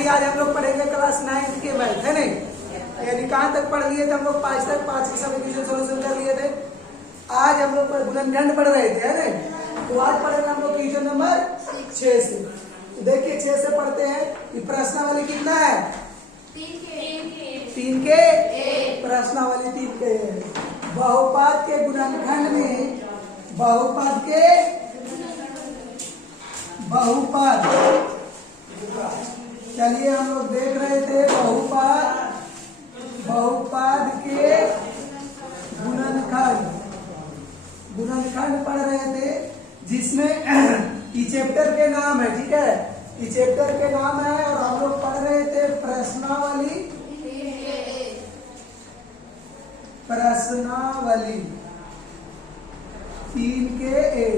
Finally आज हम लोग पढ़ेंगे क्लास 9 के मैथ, है नहीं? यानी कहाँ तक पढ़ लिए थे हम लोग? 5 तक, 5 के सब इक्वेशन सोल्यूशन कर लिए थे। आज हम लोग गुणनखंड पढ़ रहे थे, है नहीं? तो आज पढ़ेंगे हम लोग क्वेश्चन नंबर 6 से। तो देखिए 6 से पढ़ते हैं। ये प्रश्नावली कितना है? 3 के प्रश्नावली 3 के। बहुपद के गुणनखंड में बहुपद चलिए हम लोग देख रहे थे बहुपद के गुणनखंड पढ़ रहे थे, जिसमें ई चैप्टर के नाम है, ठीक है? ई चैप्टर के नाम है और हम लोग पढ़ रहे थे प्रश्नावली 3 के ए,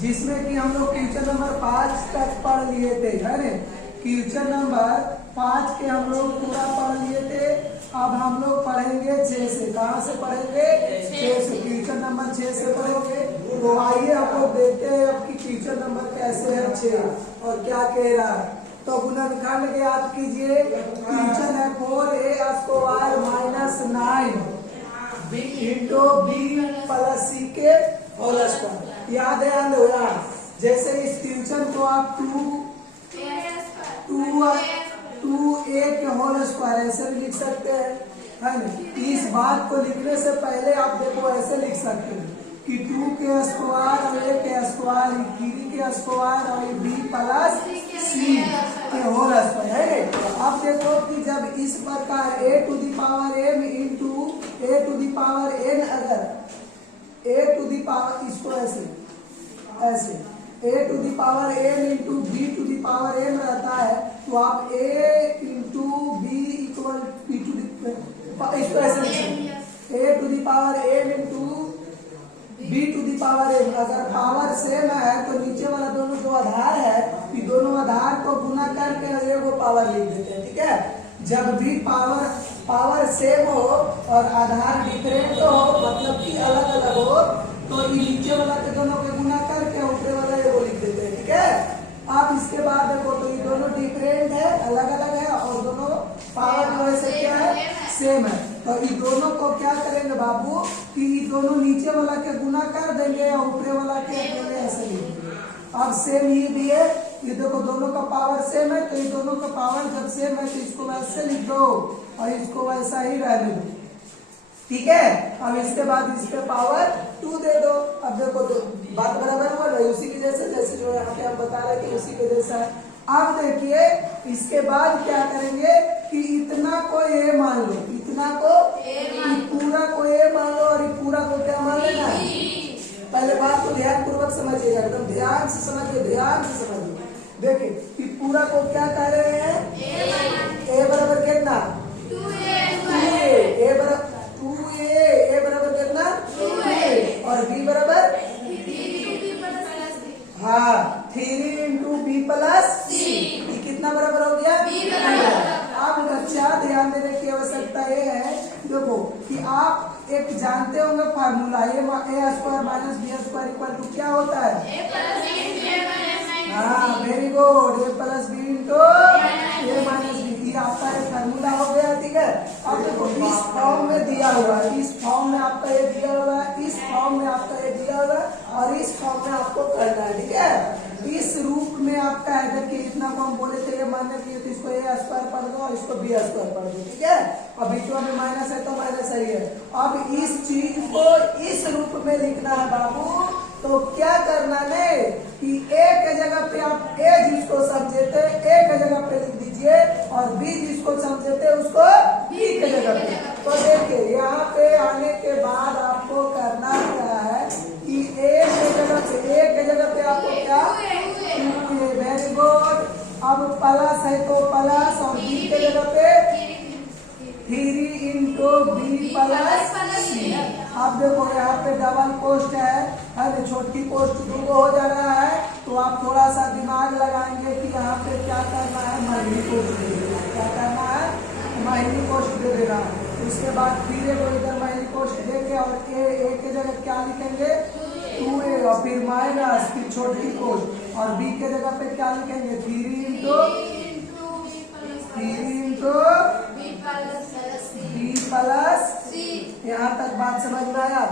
जिसमें कि हम लोग क्वेश्चन नंबर 5 तक पढ़ लिए थे, है ना? क्वेश्चन नंबर 5 के हम लोग पूरा पढ़ लिए थे। अब हम लोग पढ़ेंगे 6 से। कहाँ से पढ़ेंगे? 6 से। क्वेश्चन नंबर 6 से पढ़ेंगे। तो आइए हम लोग देखते हैं अब कि क्वेश्चन नंबर कैसे है 6 और क्या कह रहा है। तो गुणनखंड याद कीजिए। क्वेश्चन है 4a square minus 9 into B plus C के होल स्क्वायर। याद है अंधोरा? जैसे इस क्वेश्चन को आप 2a के होल स्क्वायर ऐसे भी लिख सकते हैं, है ना? इस बात को लिखने से पहले आप देखो ऐसे लिख सकते हैं कि 2 के स्क्वायर और a के स्क्वायर, 3 के स्क्वायर और b प्लस c के होल स्क्वायर, है ना? अब देखो कि जब इस प्रकार a to the power m into a to the power n, अगर a टू दी पावर इसको ऐसे a to the power m into b to the power m रहता है, तो आप a into b equal b to the इसको ऐसे लिखेंगे a to the power m into b to the power m। अगर पावर सेम है तो नीचे वाला दोनों जो आधार है, ये दोनों आधार को गुना करके एगो पावर लिख देते हैं, ठीक है? जब भी पावर सेम हो और आधार डिफरेंट हो, मतलब कि अलग अलग हो, तो ये नीचे वाला के दोनों के गुना करके ऊपर वाला एगो लिख देते हैं, ठीक है? अब इसके बाद देखो तो ये दोनों डिफरेंट है, अलग अलग है, और दोनों पावर जो है से क्या है? सेम है। तो ये दोनों को क्या करेंगे बाबू कि ये दोनों नीचे वाला के गुना कर देंगे और ऊपर वाला के अकेले ऐसे लिख देंगे। अब सेम ये भी है, ये देखो दोनों का पावर सेम है, तो ये दोनों का पावर जब सेम है तो इसको वैसे लिख दो और इसको वैसा ही रहने दो, ठीक है? अब इसके बाद इस पे पावर 2 दे दो। अब देखो तो बात बराबर हुआ ना, उसी की जैसे जो यहाँ पे हम बता रहे कि उसी के जैसा है। अब देखिए इसके बाद क्या करेंगे कि इतना को a मान लो, इतना को पूरा को a मान लो और पूरा को क्या मान लेना है? पहले बात को ध्यान पूर्वक समझिएगा, एकदम ध्यान से समझिए। देखिए कि पूरा को क्या कह रहे हैं? a बराबर कितना? 2a बराबर कितना? 2a और b बराबर 3 इंटू बी प्लस सी। ये कितना बराबर हो गया? अब बच्चा ध्यान देने की आवश्यकता ये है, देखो कि आप एक जानते होंगे formula, A square minus B square equal to क्या होता है? हाँ, very good, A plus B into A minus B. ये आपका एक फार्मूला हो गया, ठीक है? अब देखो इस फॉर्म में दिया हुआ है, इस फॉर्म में आपका ये दिया हुआ है, इस फॉर्म में आपका ये दिया हुआ है और इस फॉर्म में आपको करना है, ठीक है? इस रूप में आपका है। देखिए इतना को हम बोले थे ये मानने के लिए, तो इसको a स्क्वायर पढ़ दो और इसको b स्क्वायर पढ़ दो, ठीक है? और बीच में माइनस है तो माइनस ही है। अब इस चीज को इस रूप में लिखना है बाबू, तो क्या करना है कि a के जगह पे आप a जिसको समझे थे a के जगह पे लिख दीजिए और b जिसको समझे थे उसको b के जगह पे। तो देखिए यहाँ पे आने के बाद आपको करना क्या है कि a के जगह पे आपको क्या? Very good. अब प्लस है तो प्लस और b के जगह पे 3 इंटू बी प्लस सी। अब देखो यहाँ पे डबल पोस्ट है, छोटी पोस्ट 2 हो जा रहा है, तो आप थोड़ा सा दिमाग लगाएंगे कि यहाँ पे क्या करना है? महीनी पोस्ट दे देना। क्या करना है? महीनी पोस्ट दे देना। उसके बाद फिर इधर महीनी पोस्ट देंगे और ए के जगह क्या लिखेंगे? 2a और फिर माइनस फिर छोटी पोस्ट और b के जगह पे क्या लिखेंगे? 3 इंटू बात समझ में आया?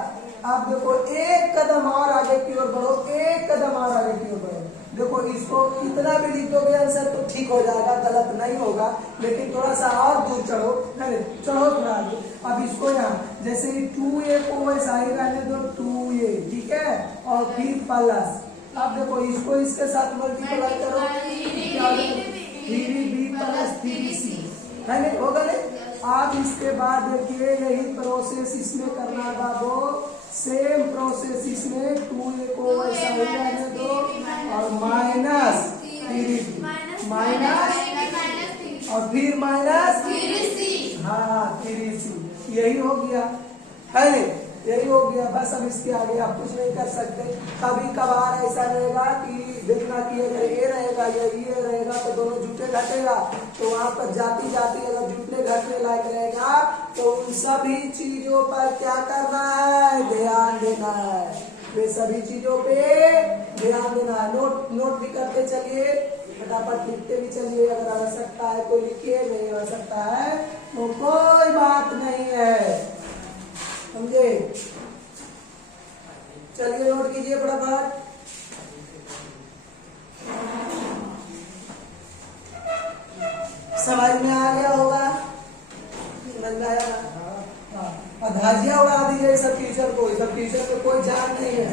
आप देखो एक कदम और आगे की ओर बढ़ो, एक कदम और आगे की ओर बढ़ो। देखो इसको कितना भी लिख दोगे आंसर तो ठीक हो जाएगा, गलत नहीं होगा, लेकिन थोड़ा सा और दूर चढ़ो, चढ़ो थोड़ा आगे। अब इसको यहाँ जैसे 2a को वैसा ही रहने दो 2a, ठीक है, और फिर प्लस। अब देखो इसको इसके साथ मल्टीप्लाई करो, 3b प्लस 3c है नहीं, होगा नहीं? आप इसके बाद देखिए यही प्रोसेस इसमें करना बाबो, सेम प्रोसेस इसमें 2a को वैसा ही रहने दो और माइनस 3b माइनस और फिर माइनस 3c, हाँ 3c, यही हो गया है नहीं? यही हो गया। बस अब इसके आगे आप कुछ नहीं कर सकते। कभी कभार ऐसा रहेगा कि देखना कि अगर ये रहेगा या ये रहेगा तो दोनों जुटे घटेगा, तो वहां पर जाती जाती अगर जुटने घटने लायक रहेगा तो उन सभी चीजों पर क्या करना है, ध्यान देना है। वे सभी चीजों पे ध्यान देना है। नोट भी करते चलिए, फटाफट लिखते भी चलिए। अगर आवश्यकता है तो लिखिए, नहीं आवश्यकता है तो कोई बात नहीं है, समझे? चलिए नोट कीजिए फटाफट। समझ में आ गया होगा? समझ में आया ना? धाजिया उड़ा दीजिए सब टीचर को, सब टीचर को कोई जान नहीं है।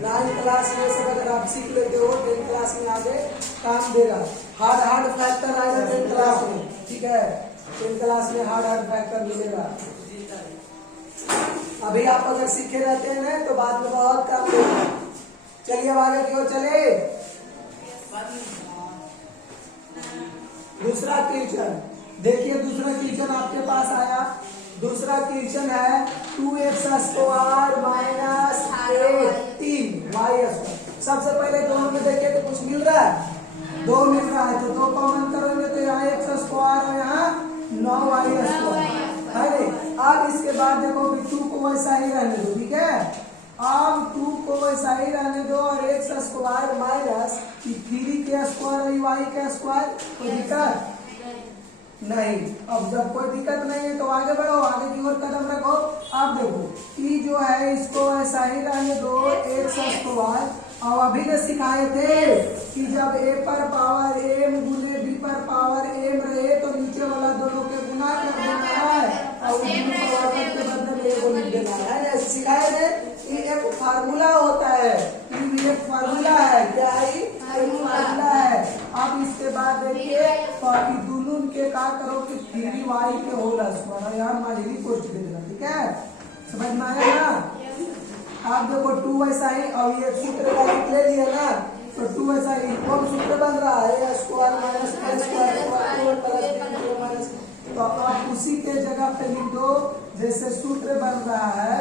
9 क्लास में सब अगर आप सीख लेते हो 10 क्लास में आगे काम देगा। हार्ड फैक्टर आएगा 10 क्लास में, ठीक है? 10 क्लास में हार्ड फैक्टर मिलेगा। अभी आप अगर सीखे रहते हैं ना तो बाद में बहुत काम देगा। चलिए अब आगे की ओर चले। दूसरा क्वेश्चन देखिए, दूसरा क्वेश्चन आपके पास आया। दूसरा क्वेश्चन है 2x square minus 18y square. सबसे पहले दोनों में देखिए तो कुछ मिल रहा है, 2 मिल रहा है, तो 2 कॉमन करोगे तो यहाँ x स्क्वायर और यहाँ 9y स्क्वायर है। अब इसके बाद देखो कि 2 को वैसा ही रहने दो, ठीक है? अब 2 को वैसा ही रहने दो और x स्क्वायर माइनस 3 के स्क्वायर और y के स्क्वायर, कोई दिक्कत नहीं। अब जब कोई दिक्कत नहीं है तो आगे बढ़ो, आगे की ओर कदम रखो। अब देखो ई जो है इसको ऐसा ही रहने दो x स्क्वायर, और अभी ने सिखाए थे कि जब a पर पावर m गुने b पर पावर m रहे तो नीचे वाला दोनों के गुना कर देना है और के बदले में एगो लिख देना है। ऐसे सिखाए थे। ये एक फार्मूला होता है, ये एक फार्मूला है। क्या है? फार्मूला है। अब इसके बाद देखिए कि दोनों के का करो कि 3y के होल स्क्वायर, यहाँ माइनस पोस्ट दे देना, ठीक है? समझ में आया ना? आप देखो 2 वैसा ही, और ये सूत्र का ले लिया ना, तो 2 वैसा ही कौन सूत्र बन रहा है, a square minus b square plus minus. तो आप उसी के जगह पे लिख दो जैसे सूत्र बन रहा है।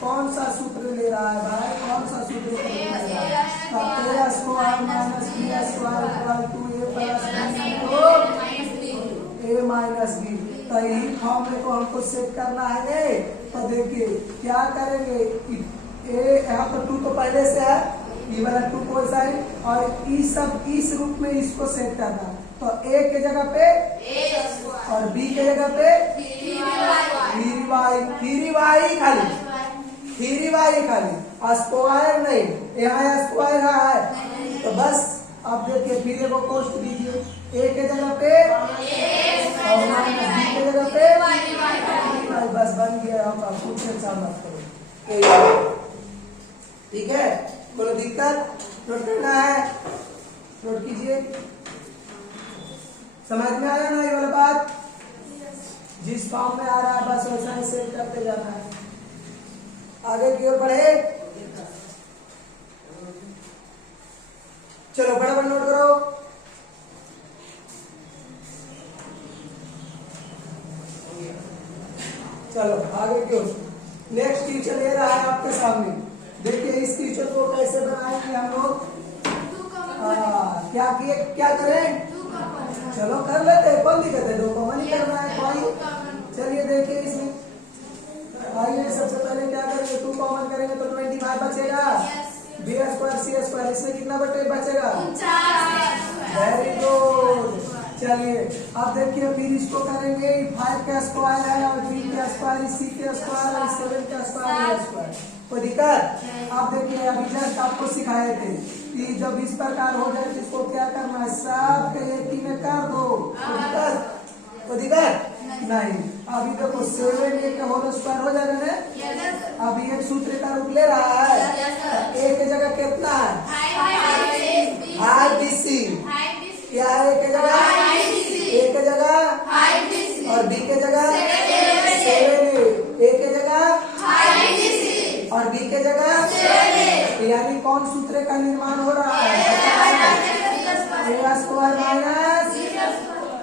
कौन सा सूत्र ले रहा है भाई, कौन सा सूत्र ले रहा है? तो a square minus b square equal to a plus b minus b। तो यही फॉर्मूले को हमको सेट करना है ने। तो देखिए क्या करेंगे, यहाँ तो 2 तो पहले से है, ये वाला 2 को ऐसा है, और इस रूप में इसको सेट करना। तो a के जगह पे और b के जगह पे 3y खाली, स्क्वायर नहीं, यहाँ स्क्वायर है। तो बस अब देखिए फिर एगो पोस्ट दीजिए, a के जगह पे और माइनस b के जगह पे, बस बन गया। हम कुछ टेंशन मत करो, ठीक है? कोई दिक्कत? नोट करना है, नोट कीजिए। समझ में आया ना ये वाला बात? जिस फॉर्म में आ रहा है बस वैसा ही सेट करते जाना है। आगे की ओर बढ़े, चलो बड़ा नोट करो। चलो आगे की ओर। नेक्स्ट क्वेश्चन ये रहा है आपके सामने। देखिए इस क्वेश्चन को कैसे बनाएंगे हम लोग। क्या करें? चलो कर लेते हैं, कौन दिक्कत है? 2 कॉमन ही करना है कोई। चलिए देखिए इसमें आइए सबसे पहले क्या करेंगे, 2 कॉमन करेंगे तो 25 बचेगा। b स्क्वायर c स्क्वायर, इसमें कितना बचेगा? Very good. चलिए अब देखिए फिर इसको करेंगे 5 का स्क्वायर है और 3 का स्क्वायर, 6 का स्क्वायर और 7 का स्क्वायर स्क्वायर। कोई दिक्कत? अब देखिए अभी जस्ट आपको सिखाए थे कि जब इस प्रकार हो जाए तो इसको क्या करना है, सब के एक ही में कर दो। कोई दिक्कत? नहीं। अभी देखो 7 के होल स्क्वायर हो जाएगा ना। अभी एक सूत्र का रूप ले रहा है। ए की जगह कितना है? 5bc। क्या है? ए की जगह ए की जगह और बी के जगह 7, ए के जगह और बी के जगह, यानी कौन सूत्र का निर्माण हो रहा है? A square minus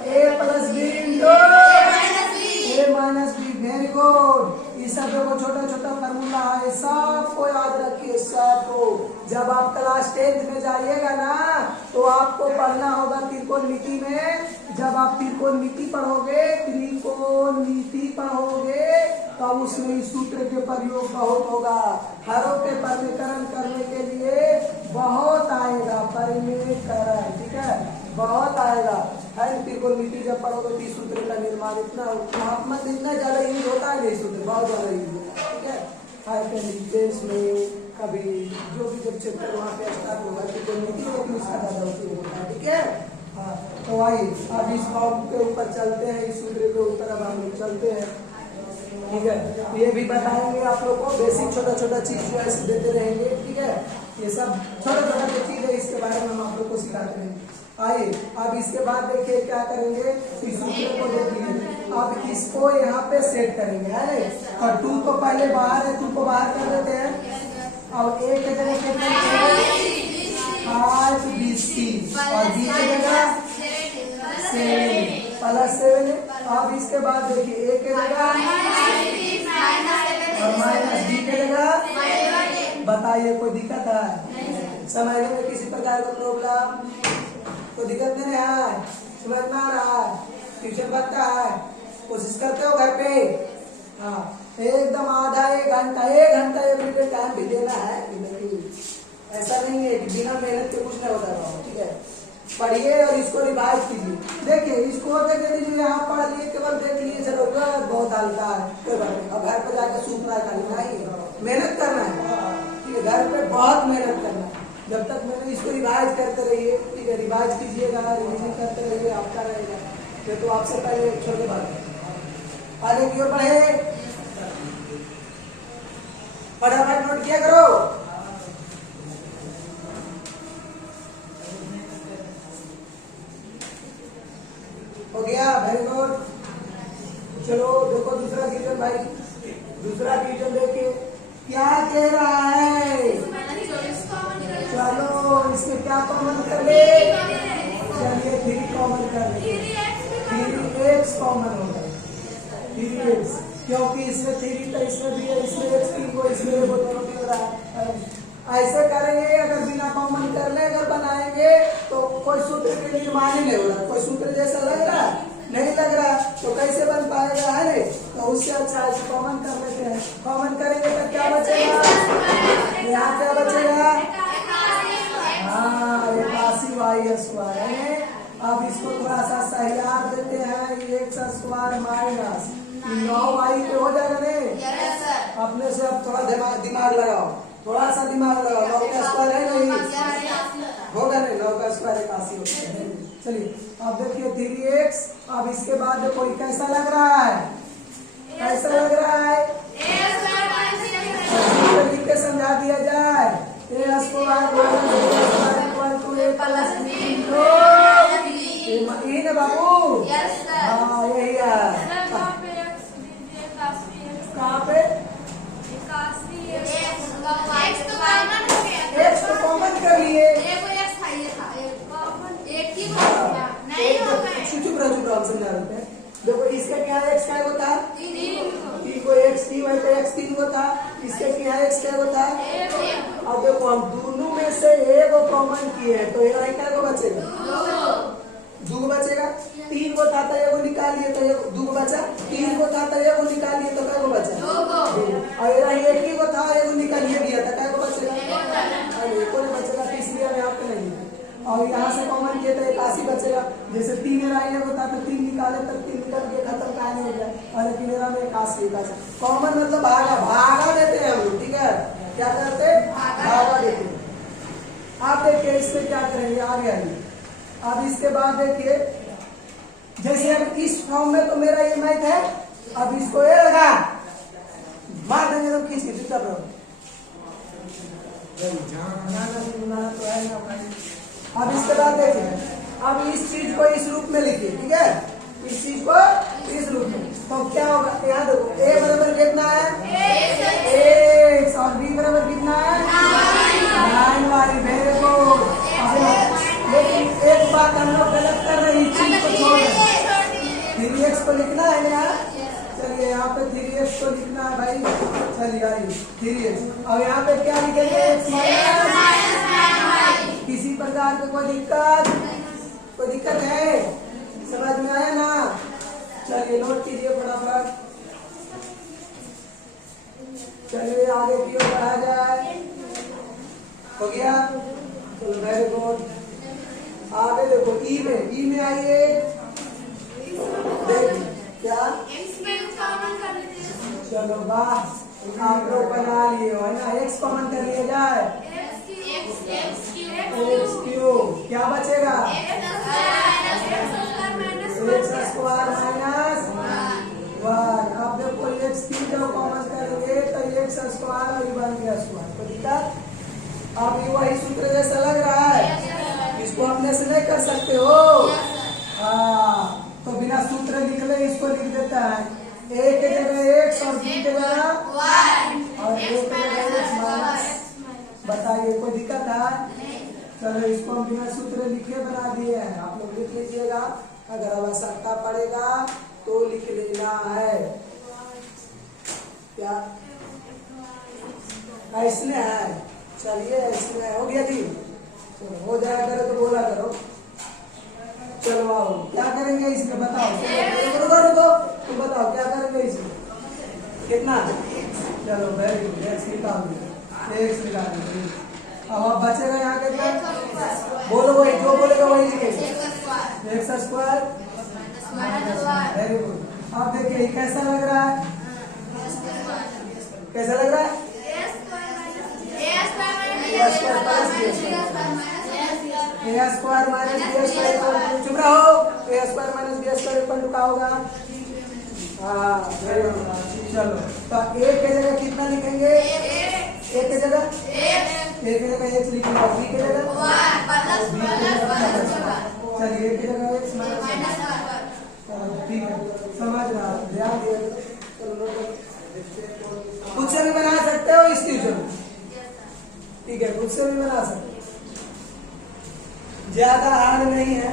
A plus B into A minus B. Very good. इस सब को छोटा छोटा फॉर्मूला है, सबको याद रखिए सबको। जब आप क्लास 10th में जाइएगा ना तो आपको पढ़ना होगा त्रिकोणमिति में। जब आप त्रिकोणमिति पढ़ोगे तब उसमें इस सूत्र के प्रयोग बहुत होगा। हरों के परिमेयकरण करने के लिए बहुत आएगा, परिमेयकरण, ठीक है, बहुत आएगा। त्रिकोणमिति जब पढ़ोगे तो इस सूत्र का निर्माण इतना ज्यादा यूज होता है नहीं, सूत्र बहुत ज्यादा यूज होता है, ठीक है। डिटेल्स में कभी जो भी जब चैप्टर वहाँ पे स्टार्ट होगा त्रिकोणमिति में उसका ज्यादा उपयोग होता है, ठीक है। हाँ तो आइए अब इस फॉर्म के ऊपर चलते हैं, इस सूत्र के ऊपर अब हम लोग चलते हैं, ठीक है। ये भी बताएंगे आप लोग को, बेसिक छोटा छोटा चीज जो है देते रहेंगे, ठीक है। ये सब छोटा छोटा जो चीज है इसके बारे में हम आप लोग को सिखाते रहेंगे। आइए अब इसके बाद देखिए क्या करेंगे, इस सूत्र को देखिए। अब इसको यहाँ पे सेट करेंगे, है ना। और 2 को पहले बाहर है, 2 को बाहर कर देते हैं। अब ए के जगह कितना 5bc और बी के जगह 7 प्लस 7 है। अब इसके बाद देखिए ए के जगह और माइनस बी के जगह, बताइए कोई दिक्कत है? समझने में किसी प्रकार का प्रॉब्लम? कोई दिक्कत नहीं है? समझ में आ रहा है? ट्यूशन बनता है? कोशिश करते हो घर पे? हाँ एकदम आधा 1 घंटा एवरीडे टाइम भी देना है। ऐसा नहीं है कि बिना मेहनत के कुछ नहीं होता, ठीक है। पढ़िए और इसको रिवाइज कीजिए। देखिए इसको दे दीजिए, यहाँ पढ़ लिए, केवल देख लिए, चलो बहुत हल्का है, कोई बात नहीं। अब घर पे जाकर सूखना है, नहीं मेहनत करना है, ठीक है। घर पे बहुत मेहनत करना है। जब तक मैंने इसको रिवाइज करते रहिए, ठीक है, रिवाइज कीजिएगा, रिविजन करते रहिए, आपका रहेगा। तो आपसे पहले एक छोटी बात है, आगे की ओर बढ़े, फटाफट नोट किया करो। हो गया? Very good. चलो देखो दूसरा क्वेश्चन भाई, दूसरा क्वेश्चन देखिए क्या कह रहा है। चलो इसमें क्या कॉमन कर ले? चलिए 3 कॉमन कर ले, 3x कॉमन होगा, 3x, क्योंकि इसमें 3 तो इसमें भी है, इसमें x 3 को इसमें वो दोनों भी हो रहा है। ऐसे करेंगे, अगर बिना कॉमन कर ले अगर बनाएंगे तो कोई सूत्र के निर्माण ही नहीं हो रहा, कोई सूत्र जैसा लग रहा नहीं लग रहा, तो कैसे बन पाएगा, है नहीं। तो उससे अच्छा कॉमन कर लेते हैं। कॉमन करेंगे तो क्या बचेगा? यहाँ क्या बचेगा? हाँ 81y स्क्वायर। अब इसको थोड़ा सा सहयार देते हैं, x स्क्वायर माइनस 9y पे हो जाएगा नहीं? अपने से अब थोड़ा दिमाग लगाओ, थोड़ा सा दिमाग लगाओ। 9 का स्क्वायर है नहीं? होगा नहीं, 9 का स्क्वायर 81 होता है। चलिए अब देखिए 3x। अब इसके बाद देखो कैसा लग रहा है, कैसा लग रहा है? लिख के समझा दिया जाए, a square equal to a plus b into ये ना बाबू। हाँ यही है। कहाँ पे? x तो कॉमन कर लिए, चुप रहो समझा देते हैं। देखो इसका क्या x क्या होता है? 3 को x 3 है तो x 3 होता है, इसके क्या x क्या होता है? अब देखो हम दोनों में से एक कॉमन किए हैं तो ये क्या को बचेगा? 2 बचेगा। 3 को था तो एगो निकालिए तो 2 बचा, 3 को था तो एगो निकालिए तो क्या को बचा? 2। और एक ही को था एगो निकालिए दिया था, क्या को बचेगा? एक को बचेगा, तो इसलिए हम यहाँ पे नहीं। और यहाँ से कॉमन किए तो 81 बचेगा। जैसे 3 एरा ये होता तो 3 निकाले तब 3 निकल के खत्म कहानी हो जाए, और लेकिन एरा में एक आस लिखा है। कॉमन मतलब भागा, भागा देते हैं हम लोग, ठीक है, क्या करते हैं, भागा देते हैं। आप देखिए इसमें क्या करेंगे, आ गया ये। अब इसके बाद देखिए, जैसे अब इस फॉर्म में तो मेरा ये मैथ है, अब इसको ये लगा मार देंगे तो खींच के चुपचाप रहो। अब इसके बाद देखिए, अब इस चीज को इस रूप में लिखिए, ठीक है, इस चीज को इस रूप में, तो क्या होगा, यहाँ देखो a बराबर कितना है, x, और b बराबर कितना है 9 वाली, वेरी गुड। लेकिन एक बात हम लोग गलत कर रहे हैं, इस चीज को छोड़ रहे हैं, 3x को लिखना है ना, चलिए यहाँ पे 3x को लिखना है भाई, चलिए आइए 3x, और यहाँ पे क्या लिखेंगे, किसी प्रकार की कोई दिक्कत है, समझ में आया ना, चलिए नोट कीजिए फटाफट, चलिए आगे की ओर बढ़ा जाए, हो गया, चलो वेरी गुड। आगे देखो ई में आइए, देखिए क्या, चलो वाह, आप लोग बना लिए हो, है ना, x कॉमन कर लिया जाए, x क्यूब, क्या बचेगा, x स्क्वायर माइनस 1। अब देखो x क्यूब जब कॉमन करेंगे तो x स्क्वायर और 1 का स्क्वायर, तो दिक्कत, अब ये वही सूत्र जैसा लग रहा है, इसको अपने से नहीं कर सकते हो, हाँ, तो बिना सूत्र निकले इसको लिख देता है, a के जगह x और b के जगह 1 और a के जगह x माइनस, बताइए कोई दिक्कत है, चलो इसको हम बिना सूत्र लिखे बना दिए हैं, आप लोग लिख लीजिएगा, अगर आवश्यकता पड़ेगा तो लिख लेना है, क्या इसमें है, चलिए इसमें हो गया जी, चलो हो जाया करो तो बोला करो, चलो आओ क्या करेंगे इसमें बताओ, रुको तुम बताओ क्या करेंगे इसमें, कितना, चलो वेरी गुड, x निकाल दिया, x निकाल दिया, अब आप बचेगा यहाँ के, बोलो वही जो बोलेगा वही लिखेगा, x स्क्वायर, वेरी गुड। अब देखिए कैसा लग रहा है, कैसा लग रहा है, a square minus b square, चुप रहो, a square minus b square पर रुका होगा, हाँ वेरी गुड। चलो तो a के जगह कितना लिखेंगे, a के जगह x लिखेंगे, b के जगह, चलिए a के जगह x माइनस, ठीक है, समझ रहा हूँ, ध्यान दिए, खुद से भी बना सकते हो इस ट्यूशन, ठीक है, खुद से भी बना सकते, ज्यादा हार्ड नहीं है,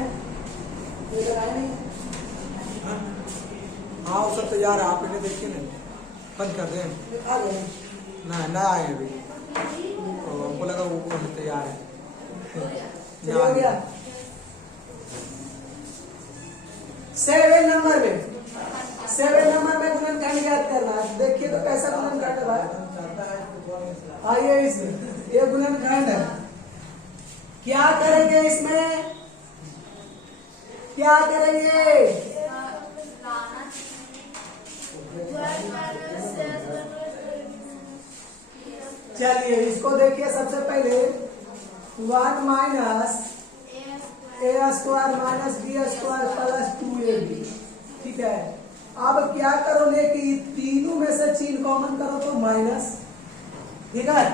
हाँ वो सब तैयार है, आप इन्हें देखिए नहीं, बंद कर दें, आ गए ना आए अभी, तो हमको लगा वो तैयार है, चलिए हो गया। 7 नंबर में गुणनखंड याद करना है, देखिए तो कैसा गुणनखंड है भाई, आइए इसमें, ये गुणनखंड है, क्या करेंगे इसमें, क्या करेंगे, चलिए इसको देखिए, सबसे पहले 1 minus a square minus b square plus 2ab, ठीक है, अब क्या करोगे कि तीनों में से चिन्ह कॉमन करो तो माइनस, ठीक है,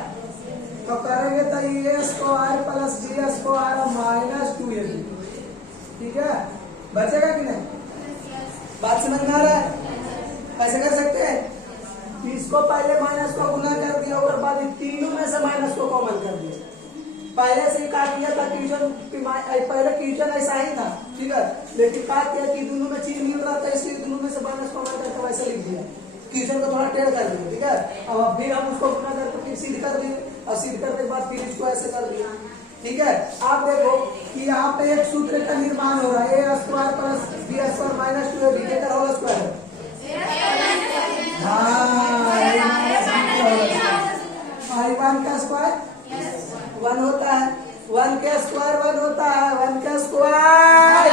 तो करेंगे तो a square plus b square minus 2ab, ठीक है, बचेगा कि नहीं, बात समझ में आ रहा है, ऐसे कर सकते हैं, इसको पहले माइनस को गुना कर दिया और बाद तीनों में से माइनस को कॉमन कर दिया, पहले से ही काट दिया था ट्यूशन, पहले ट्यूशन ऐसा ही था, ठीक है, लेकिन काट दिया कि दोनों में चिन्ह मिल रहा था, इसलिए दोनों में से माइनस कॉमन करके वैसे लिख दिया, ट्यूशन को थोड़ा टेढ़ कर दिया, ठीक है, अब फिर हम उसको गुना करके फिर सीध कर दिए, और सीध करने के बाद फिर इसको ऐसे कर दिया, ठीक है। आप देखो कि यहाँ पे एक सूत्र का निर्माण हो रहा है, a square plus b square minus 2ab का होल स्क्वायर, I1 का स्क्वायर 1 होता है, 1 का स्क्वायर 1 होता है, 1 का स्क्वायर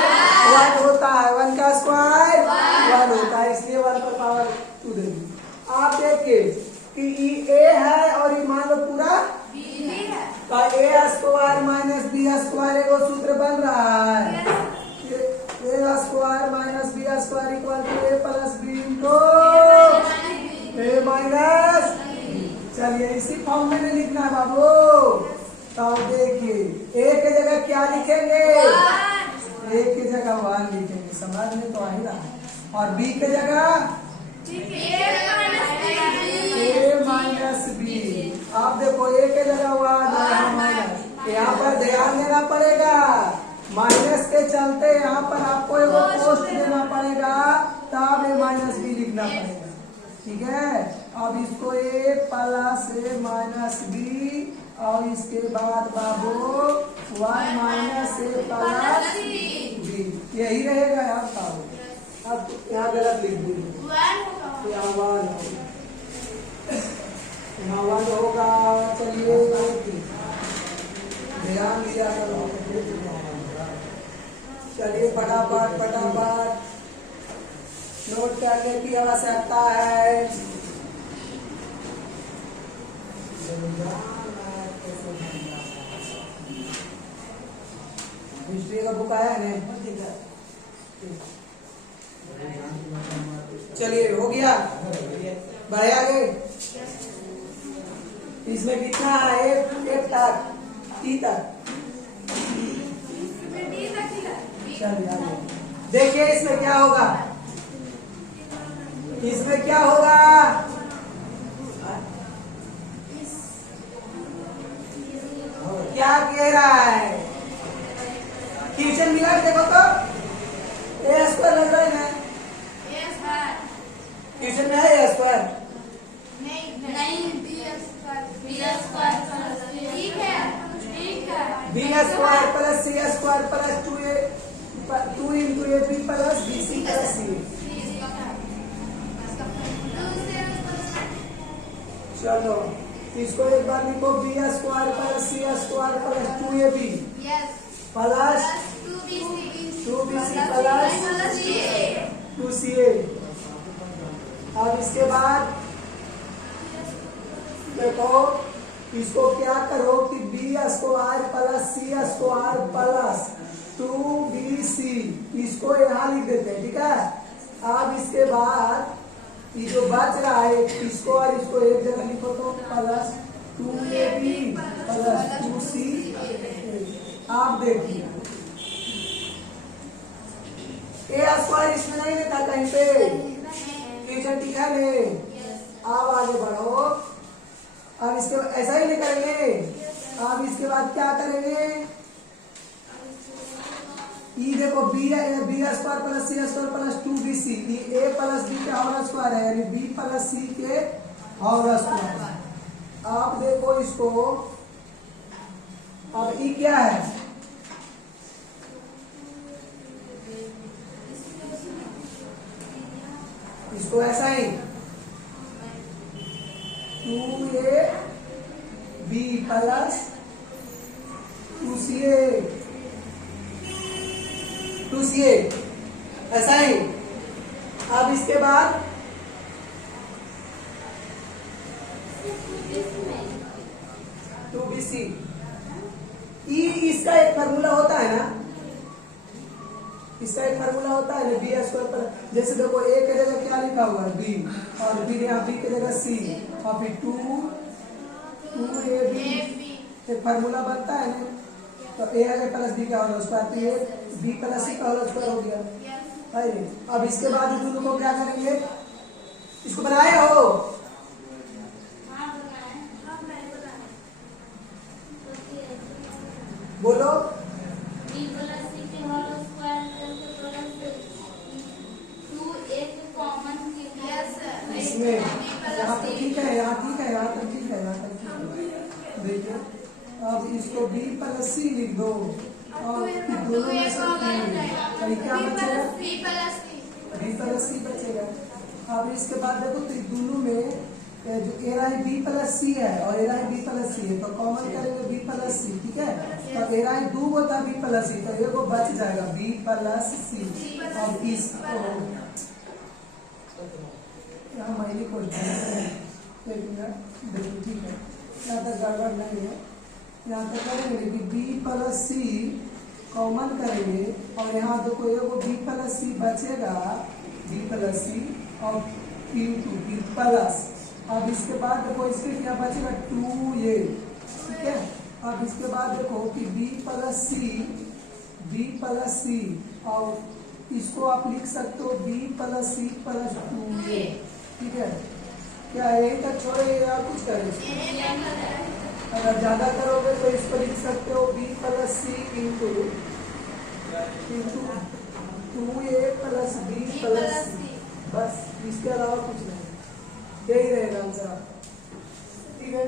स्क्वायर 1 होता है, इसलिए 1 पर पावर 2 दे दी। आप देखिए कि ए है और ये मान लो पूरा तो A square minus B square एगो सूत्र बन रहा है, A square minus B square equal to A plus B into A minus. चलिए इसी फॉर्म में नहीं लिखना है बाबू। तो देखिए ए के जगह क्या लिखेंगे, ए के जगह 1 लिखेंगे, समझ में तो आ ही रहा है। और बी के जगह ए माइनस बी। आप देखो ए के जगह 1 माइनस, यहाँ पर ध्यान देना पड़ेगा, माइनस के चलते यहाँ पर आपको एक पोस्ट देना पड़ेगा, तब ए माइनस बी लिखना पड़ेगा, ठीक है। अब इसको ए प्लस ए माइनस बी और इसके बाद बाबू 1 माइनस ए प्लस बी, यही रहेगा यहाँ पर। अब यहाँ गलत लिख दीजिए, यहाँ 1 होगा। चलिए ध्यान दिया करो। चलिए फटाफट फटाफट नोट करने की आवश्यकता है। हिस्ट्री का बुक आया है ना? चलिए हो गया, बढ़े आगे। इसमें कितना है, एक तक टी तक। चलिए आगे देखिए इसमें क्या होगा, इसमें क्या होगा, क्या कह रहा है, क्वेश्चन मिला देखो तो ए स्क्वायर लग रहा है ना, क्वेश्चन में है A square B square plus C square plus 2 into A B plus B C plus C. चलो इसको एक बार लिखो, B square plus C square plus 2ab plus 2bc plus 2ca। अब इसके बाद देखो इसको क्या करो कि B square plus C square plus 2bc, इसको यहाँ लिख देते हैं, ठीक है। अब इसके बाद ये जो बच रहा है इसको और इसको एक जगह लिखो तो प्लस 2ab प्लस 2c। आप देखिए ए स्क्वायर इसमें नहीं लिखा कहीं पे, क्वेश्चन ठीक है नहीं। अब आगे बढ़ो, अब इसके ऐसा ही लिखेंगे। अब इसके बाद क्या करेंगे, ये देखो B square plus C square plus 2bc, ये ए प्लस बी के होल स्क्वायर है, यानी बी प्लस सी के होल स्क्वायर। आप देखो इसको, अब ये क्या है, इसको ऐसा ही 2ab प्लस 2ca ऐसा ही। अब इसके बाद टू बी सी, इसका एक फार्मूला होता है ना, इसका एक फार्मूला होता है ना, बी स्क्वायर पर, जैसे देखो ए के जगह क्या लिखा हुआ है बी, और बी यहाँ बी के जगह सी, और फिर 2ab एक फार्मूला बनता है ना, तो ए है प्लस बी का होल स्क्वायर, तो ये बी प्लस सी का होल स्क्वायर हो गया है। अब इसके बाद दोनों को क्या करेंगे, इसको बनाए हो, बोलो इसमें यहाँ तक ठीक है, यहाँ ठीक है, यहाँ तक ठीक है, यहाँ तक ठीक है। देखिए अब इसको बी प्लस सी लिख दो, और दोनों में से क्या बचेगा, बी प्लस सी बचेगा। अब इसके बाद देखो तो दोनों में जो ए राई बी प्लस सी है और ए राई बी प्लस सी है, तो कॉमन करेंगे बी प्लस सी, ठीक है। तो ए राई 2 होता है बी प्लस सी, तो ये को बच जाएगा बी प्लस सी, अब इसको यहाँ मैंने क्वेश्चन एक मिनट देखिए, ठीक है, यहाँ तक गड़बड़ नहीं है। यहाँ तक करेंगे कि बी प्लस सी कॉमन करेंगे और यहाँ देखो एगो बी प्लस सी बचेगा, बी प्लस सी और इंटू बी प्लस। अब इसके बाद देखो इसके क्या बचेगा 2a, ठीक है। अब इसके बाद देखो कि बी प्लस सी और इसको आप लिख सकते हो B plus C plus 2a, ठीक है। क्या यही तक छोड़े या कुछ करें? अगर ज्यादा करोगे तो इसको लिख सकते हो B plus C into 2a plus B plus C, बस इसके अलावा कुछ नहीं, यही रहेगा आंसर, ठीक है।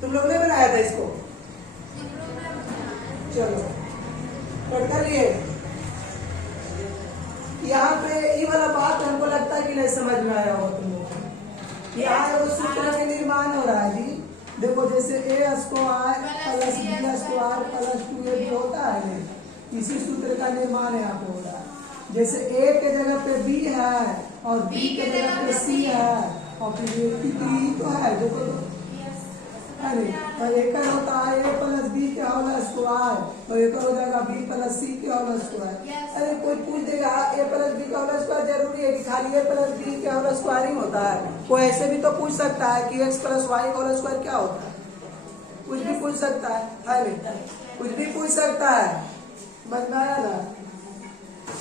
तुम लोग ने बनाया था इसको, चलो नोट कर लिए। यहाँ पे ये वाला बात हमको लगता है कि नहीं समझ में आया होगा तुम लोग को। यहाँ वो सूत्र का निर्माण हो रहा है जी। देखो जैसे a square plus B square plus 2ab होता है, इसी सूत्र का निर्माण यहाँ पे हो रहा है। जैसे a के जगह पे b है और b के जगह पे c है और फिर ये तो है, देखो तो अरे तो एक होता है a प्लस बी के होल स्क्वायर, तो एक हो जाएगा b प्लस सी के होल स्क्वायर। अरे कोई पूछ देगा a प्लस बी का होल स्क्वायर जरूरी है कि खाली a प्लस बी के होल स्क्वायर ही होता है? कोई ऐसे भी तो पूछ सकता है कि x प्लस वाई का होल स्क्वायर क्या होता है, कुछ भी पूछ सकता है, अरे कुछ भी पूछ सकता है, समझ में आया ना।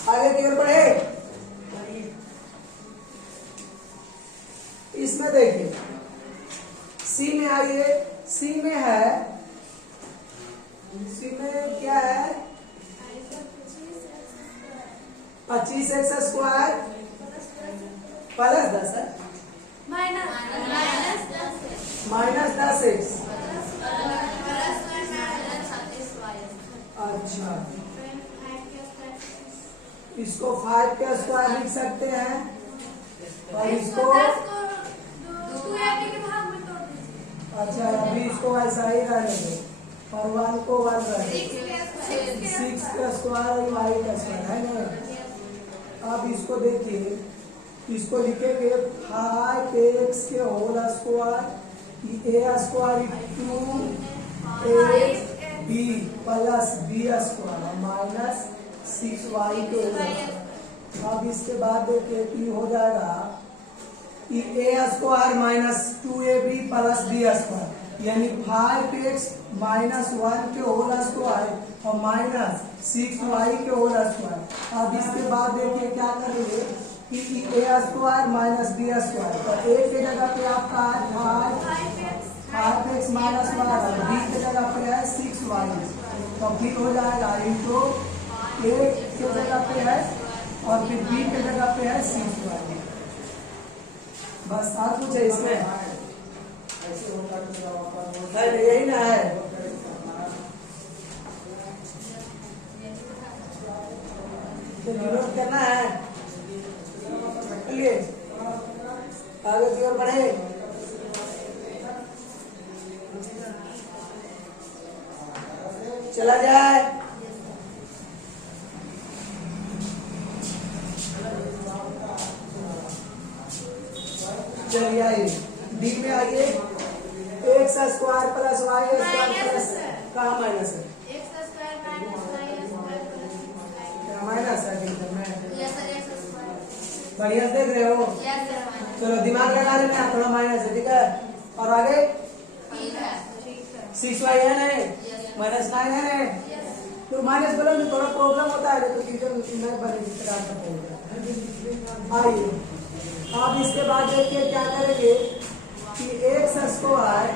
आगे की ओर बढ़े, इसमें देखिए सी में आइए, सी में है, सी में क्या है 25x स्क्वायर प्लस 10 है माइनस 10x। अच्छा, इसको 5 के स्क्वायर लिख सकते हैं और इसको अच्छा अभी इसको ऐसा ही रहने दो और 1 को 1 रहने दो, 6 का स्क्वायर और y का स्क्वायर है ना। अब इसको देखिए, इसको लिखेंगे 5x के whole square a square 2ab plus b square minus 6y के होल। अब इसके बाद देखिए कि हो जाएगा कि a square minus 2ab plus b square, यानी 5x माइनस 1 के होल स्क्वायर और माइनस 6y के होल स्क्वायर। अब इसके बाद देखिए क्या करेंगे कि a square minus b square, तो a के जगह पे आपका है 5x माइनस 1 और b के जगह पे है 6y, तो फिर हो जाएगा इंटू a के जगह पे है और फिर b के जगह पे है 6y। बस और कुछ है इसमें? यही ना है। तो विरोध करना है, चलिए आगे की ओर बढ़े। चला जाए, चलिए आइए डी में आइए, X square plus Y square plus कहाँ माइनस है, माइनस है, बढ़िया देख रहे हो, चलो दिमाग लगा लेना, थोड़ा माइनस है, ठीक है। और आगे 6y है नहीं, माइनस 9 है नहीं, तो माइनस बोलो तो थोड़ा प्रॉब्लम होता है, तो टीचर नहीं बने। आइए अब इसके बाद देखिए क्या करेंगे कि एक्स स्क्वायर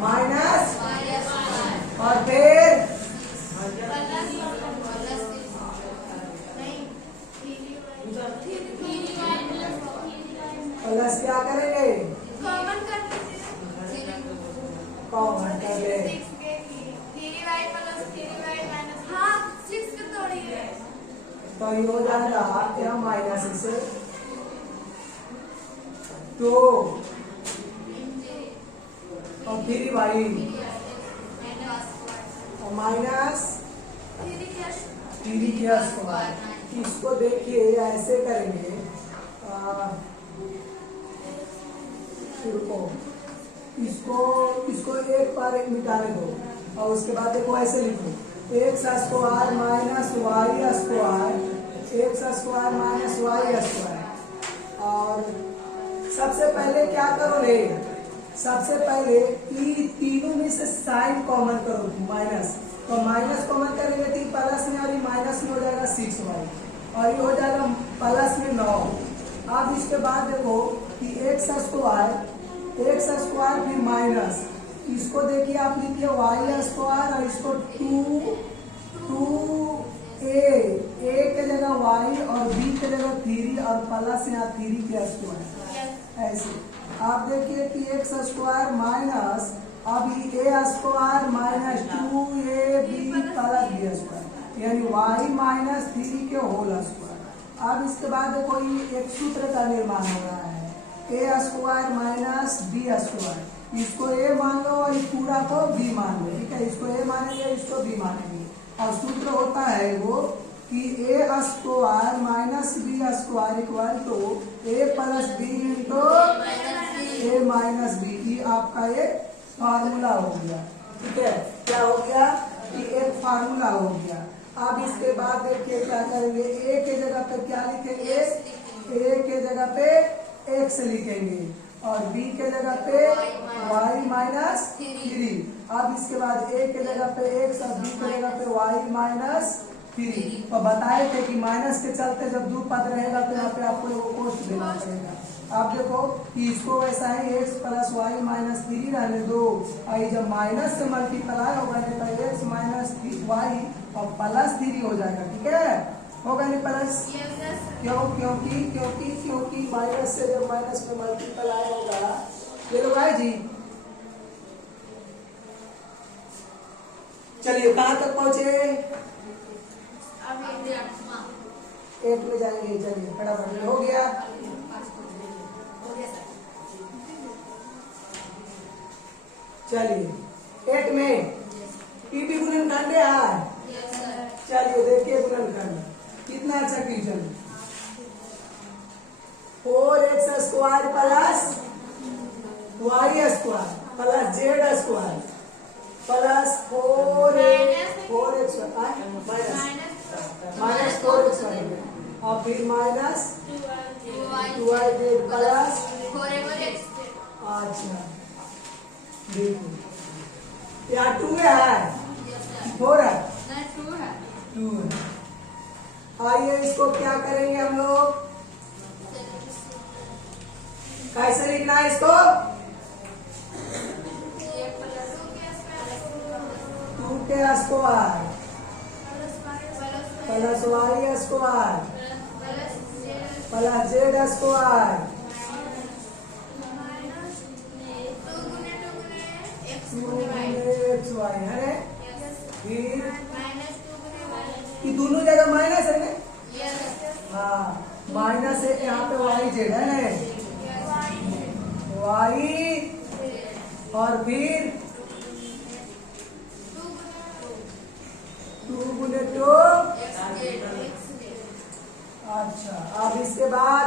माइनस और फिर प्लस क्या करेंगे, कॉमन कर ले, तो ये हो जाएगा क्या माइनस से 2 और 3y और माइनस 3k स्क्वायर। इसको देखिए ऐसे करेंगे, रुको, इसको एक बार एक मिटाने दो और उसके बाद देखो ऐसे लिखो, X square minus Y square, X square minus Y square. और सबसे पहले क्या करोगे, सबसे पहले ई तीनों में से साइन कॉमन करो, माइनस, तो माइनस कॉमन करेंगे तो प्लस में और माइनस में हो जाएगा 6y और ये हो जाएगा प्लस में 9। अब इसके बाद देखो कि एक्स स्क्वायर फिर माइनस, इसको देखिए आप लिखिए वाई स्क्वायर और इसको 2a के जगह वाई और b के जगह 3 और प्लस यहाँ 3 के स्क्वायर। ऐसे आप देखिए कि एक्स स्क्वायर माइनस अब A square minus 2ab plus b square यानी y माइनस 3 के होल स्क्वायर। अब इसके बाद देखो ये एक सूत्र का निर्माण हो रहा है, A square minus B square, इसको ए मान लो और इस पूरा को बी मान लो, ठीक है, इसको ए मानेंगे इसको बी मानेंगे। और सूत्र होता है वो कि A square minus B square equal to A plus B into A minus B. ये आपका एक फार्मूला हो गया, ठीक है, क्या हो गया कि एक फार्मूला हो गया। अब इसके बाद देखिए क्या करेंगे, ए के जगह पे क्या लिखेंगे, ए के जगह पे एक्स लिखेंगे और बी के जगह पे y माइनस 3। अब इसके बाद ए के जगह पे एक्स और बी के जगह पे y माइनस 3। तो बताए थे कि माइनस के चलते जब दो पद रहेगा तो यहाँ पे आपको वो कोष्ट देना पड़ेगा। आप देखो कि इसको वैसा है एक्स प्लस वाई माइनस 3 रहने दो, और जब माइनस से मल्टीप्लाई होगा तो एक्स माइनस वाई और प्लस 3 हो जाएगा, ठीक है, होगा नहीं प्लस, क्योंकि माइनस से जब माइनस में मल्टीप्लाई होगा, ये लोग आए जी। चलिए कहाँ तक पहुंचे, 8 में जाएंगे, चलिए फटाफट हो गया। चलिए 8 में पीपी गुणनखंड है, चलिए देखिए गुणनखंड कितना अच्छा question, 4x square plus Y square plus Z square plus 4x minus 4x और फिर माइनस 2y जेड प्लस, अच्छा देखो यहाँ 2 है 4 है 2 है। आइए इसको क्या करेंगे हम लोग, कैसे लिखना है इसको, 2k square plus Y square plus Z square 2xy है, फिर कि दोनों जगह माइनस है ना, हाँ माइनस है, यहाँ पे वाई जेड है, वाई और फिर 2 गुने 2, अच्छा अब इसके बाद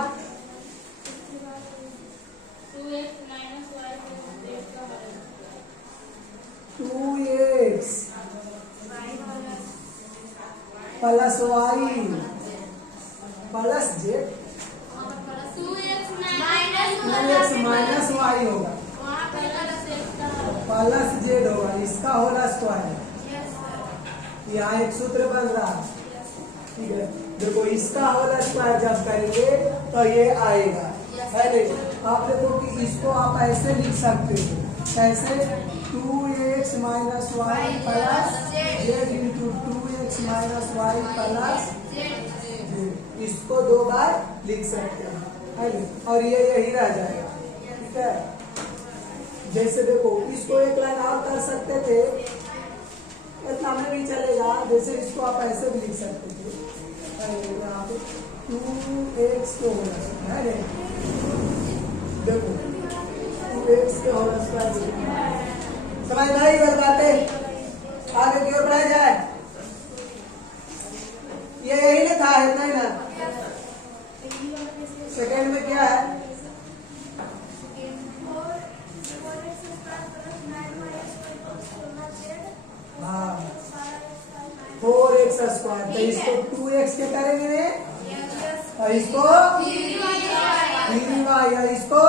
2x plus Y plus Z, 2x minus Y होगा प्लस जेड होगा, इसका होल स्क्वायर। यहाँ एक सूत्र बन रहा है, ठीक है, देखो इसका होल स्क्वायर जब करेंगे तो ये आएगा, है नहीं। आप देखो कि इसको आप ऐसे लिख सकते हो, कैसे, 2x minus Y plus Z into 2x minus Y plus Z, इसको 2 बार लिख सकते हैं, है नहीं, और ये यही रह जाएगा, ठीक है। जैसे देखो इसको एक लाइन आप कर सकते थे, इतना में भी चलेगा, जैसे इसको आप ऐसे भी लिख सकते थे, यहाँ पे 2x को होना है, देखो 2x के होल स्क्वायर समझ में आई बात बातें? आगे की ओर बढ़ाया जाए। ये यही ना था, इतना ही ना। सेकेंड में क्या है? हाँ 4x स्क्वायर, तो इसको 2x के करेंगे रे, और इसको 3y, और इसको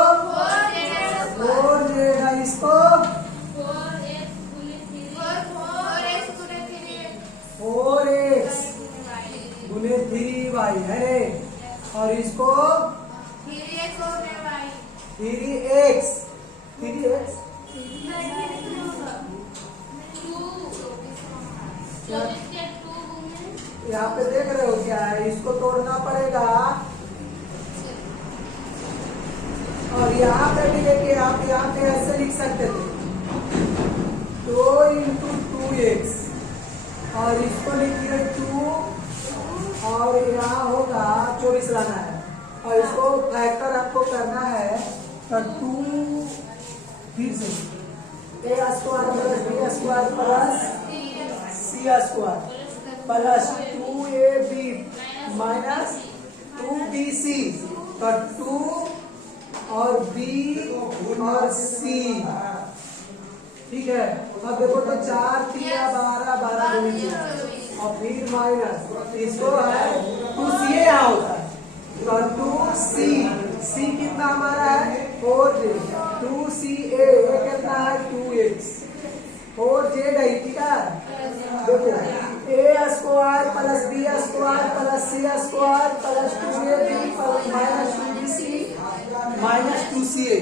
4z, और इसको 4x गुने 3y है रे, और इसको 3x यहाँ पे देख रहे हो क्या है, इसको तोड़ना पड़ेगा, और यहाँ पे भी देखिए आप यहाँ पे ऐसे लिख सकते थे 2 × 2x, और इसको लिखिए 2, और यहाँ होगा 24 लाना है, और इसको फैक्टर आपको करना है, तो 2 फिर से a square plus b square plus c square plus 2ab minus 2bc, तो 2 और b और c, ठीक है। अब देखो तो 4 3 12 12 गुनी, और फिर माइनस इसको है 2c यहाँ होता है, तो 2c कितना हमारा है 4j, 2ca कितना है 2x, 4z है, ठीक है। देखो a square plus b square plus c square plus 2ab minus 2bc minus 2ca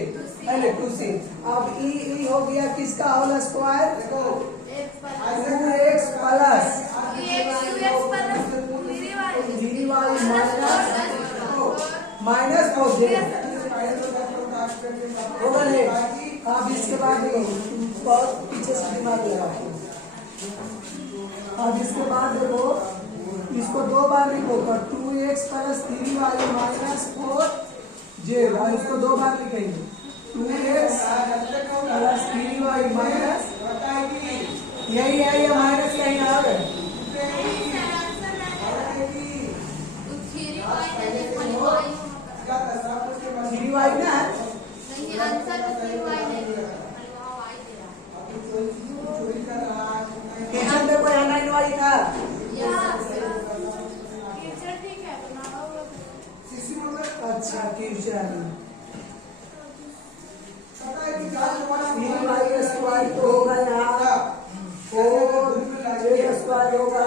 है ना 2c। अब e हो गया किसका whole square, 2x plus 3y minus 4z होगा नहीं। अब इसके बाद बहुत पीछे से दिमाग लगाओ। अब इसके बाद देखो इसको 2 बार लिखो, तो 2x plus 3y minus 4z, और इसको 2 बार लिखेंगे 2x प्लस 3y माइनस, यही है, ये माइनस कहीं आ गए, 3y ना किचन में कोई 9y था, अच्छा किचन 3y स्क्वायर तो होगा यहाँ 4z स्क्वायर होगा,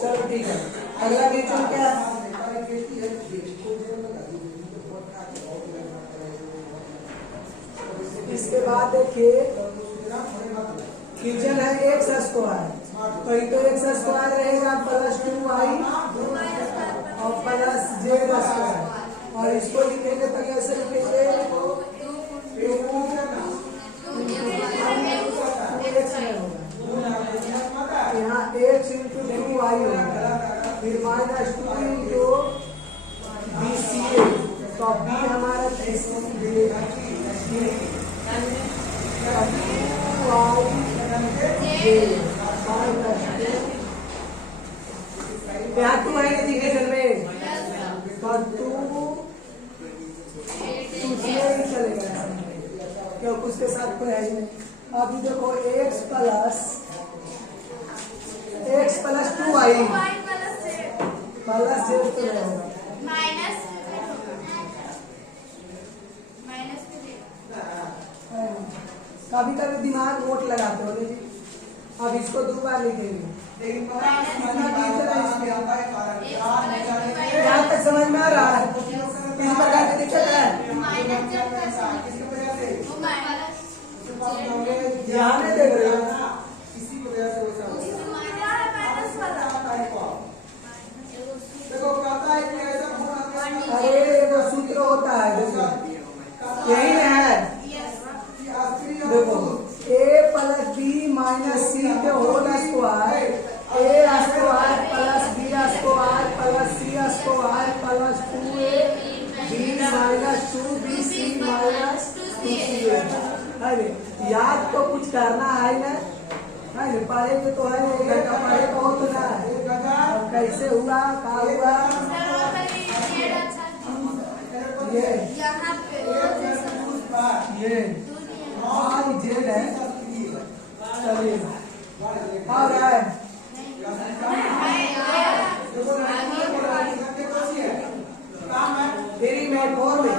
चलो ठीक है। अगला क्वेश्चन क्या है? इसके बाद देखिए किचन है x स्क्वायर, तो ये तो x स्क्वायर रहेगा प्लस 2y और प्लस z स्क्वायर, और इसको लिखेंगे तो कैसे लिखेंगे 2x में होगा, यहाँ x × 2y होगा, फिर माइनस 2 × bca, तो b हमारा यहाँ 2 आएंगे इक्वेशन में, और 2 ही चलेगा क्योंकि उसके साथ कोई है ही नहीं। अभी देखो x plus 2y plus z तो रहेगा, कभी कभी दिमाग वोट लगाते हो जी। अब इसको 2 बार लिखेंगे, यहाँ तक समझ में आ रहा है, किस प्रकार की दिक्कत है, ध्यान नहीं देख रहे हो, अरे वो सूत्र होता है, यही है देखो a plus B minus C के whole square a square plus B square plus C square plus 2a b minus 2bc minus 2ca। अरे याद तो कुछ करना है ना, है पढ़ेंगे तो है, पढ़े बहुत ना है। कैसे हुआ क्या हुआ ये आई जेड है। चलिए और है तेरी में फोर में